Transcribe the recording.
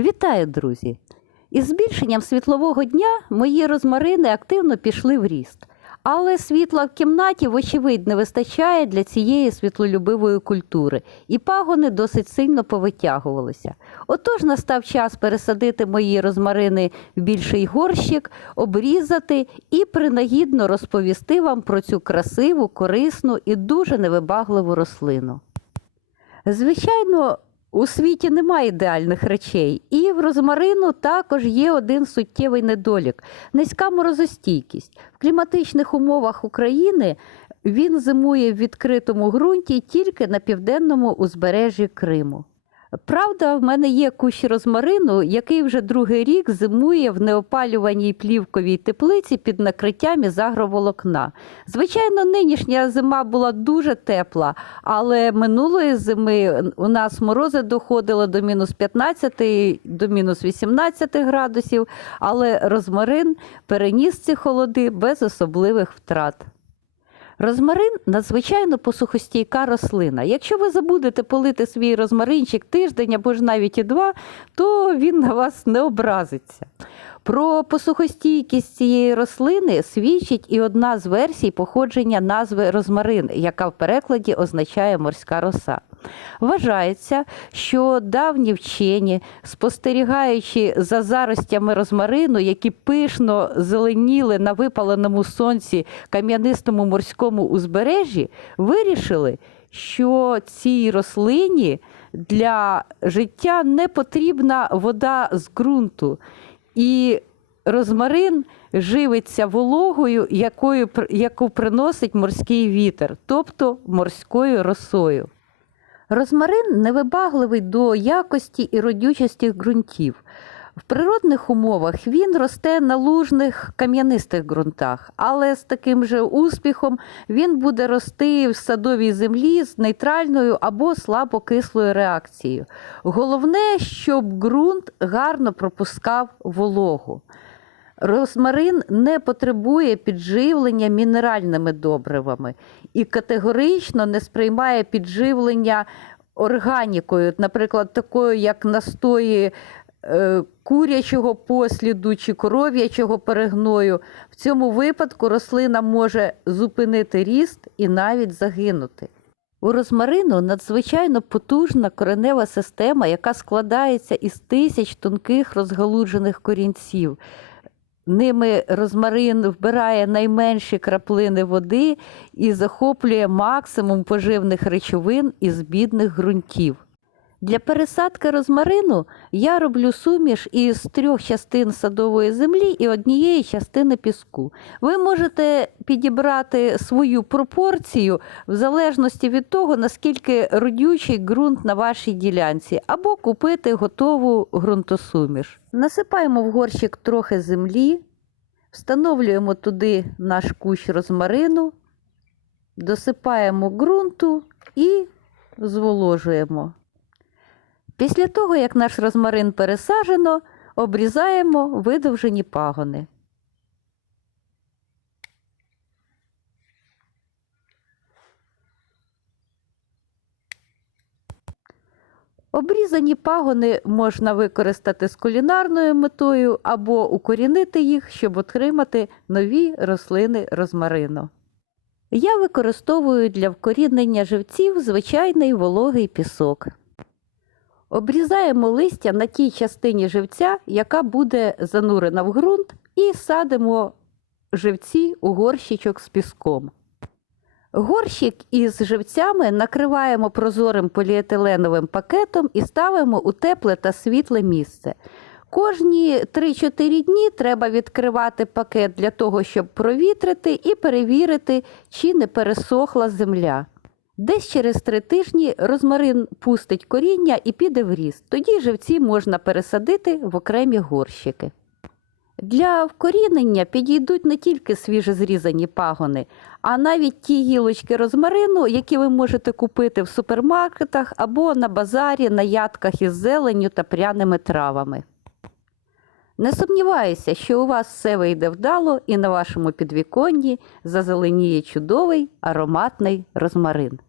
Вітаю, друзі! Із збільшенням світлового дня мої розмарини активно пішли в ріст. Але світла в кімнаті, вочевидь, не вистачає для цієї світлолюбивої культури, і пагони досить сильно повитягувалися. Отож настав час пересадити мої розмарини в більший горщик, обрізати і принагідно розповісти вам про цю красиву, корисну і дуже невибагливу рослину. Звичайно, у світі немає ідеальних речей, і в розмарину також є один суттєвий недолік низька морозостійкість. В кліматичних умовах України він зимує в відкритому ґрунті тільки на південному узбережжі Криму. Правда, в мене є кущ розмарину, який вже другий рік зимує в неопалюваній плівковій теплиці під накриттям із агроволокна. Звичайно, нинішня зима була дуже тепла, але минулої зими у нас морози доходили до мінус 15, до мінус 18 градусів, але розмарин переніс ці холоди без особливих втрат. Розмарин надзвичайно посухостійка рослина. Якщо ви забудете полити свій розмаринчик тиждень або ж навіть і два, то він на вас не образиться. Про посухостійкість цієї рослини свідчить і одна з версій походження назви розмарин, яка в перекладі означає морська роса. Вважається, що давні вчені, спостерігаючи за заростями розмарину, які пишно зеленіли на випаленому сонці кам'янистому морському узбережжі, вирішили, що цій рослині для життя не потрібна вода з ґрунту. І розмарин живиться вологою, якою, яку приносить морський вітер, тобто морською росою. Розмарин невибагливий до якості і родючості ґрунтів. В природних умовах він росте на лужних кам'янистих ґрунтах, але з таким же успіхом він буде рости в садовій землі з нейтральною або слабокислою реакцією. Головне, щоб ґрунт гарно пропускав вологу. Розмарин не потребує підживлення мінеральними добривами і категорично не сприймає підживлення органікою, наприклад, такою, як настої курячого посліду чи коров'ячого перегною. В цьому випадку рослина може зупинити ріст і навіть загинути. У розмарину надзвичайно потужна коренева система, яка складається із тисяч тонких розгалуджених корінців. Ними розмарин вбирає найменші краплини води і захоплює максимум поживних речовин із бідних ґрунтів. Для пересадки розмарину я роблю суміш із трьох частин садової землі і однієї частини піску. Ви можете підібрати свою пропорцію в залежності від того, наскільки родючий ґрунт на вашій ділянці, або купити готову ґрунтосуміш. Насипаємо в горщик трохи землі, встановлюємо туди наш кущ розмарину, досипаємо ґрунту і зволожуємо. Після того, як наш розмарин пересаджено, обрізаємо видовжені пагони. Обрізані пагони можна використати з кулінарною метою або укорінити їх, щоб отримати нові рослини розмарину. Я використовую для вкорінення живців звичайний вологий пісок. Обрізаємо листя на тій частині живця, яка буде занурена в ґрунт, і садимо живці у горщичок з піском. Горщик із живцями накриваємо прозорим поліетиленовим пакетом і ставимо у тепле та світле місце. Кожні 3-4 дні треба відкривати пакет для того, щоб провітрити і перевірити, чи не пересохла земля. Десь через три тижні розмарин пустить коріння і піде в ріст. Тоді живці можна пересадити в окремі горщики. Для вкорінення підійдуть не тільки свіжезрізані пагони, а навіть ті гілочки розмарину, які ви можете купити в супермаркетах або на базарі на ядках із зеленню та пряними травами. Не сумніваюся, що у вас все вийде вдало і на вашому підвіконні зазеленіє чудовий ароматний розмарин.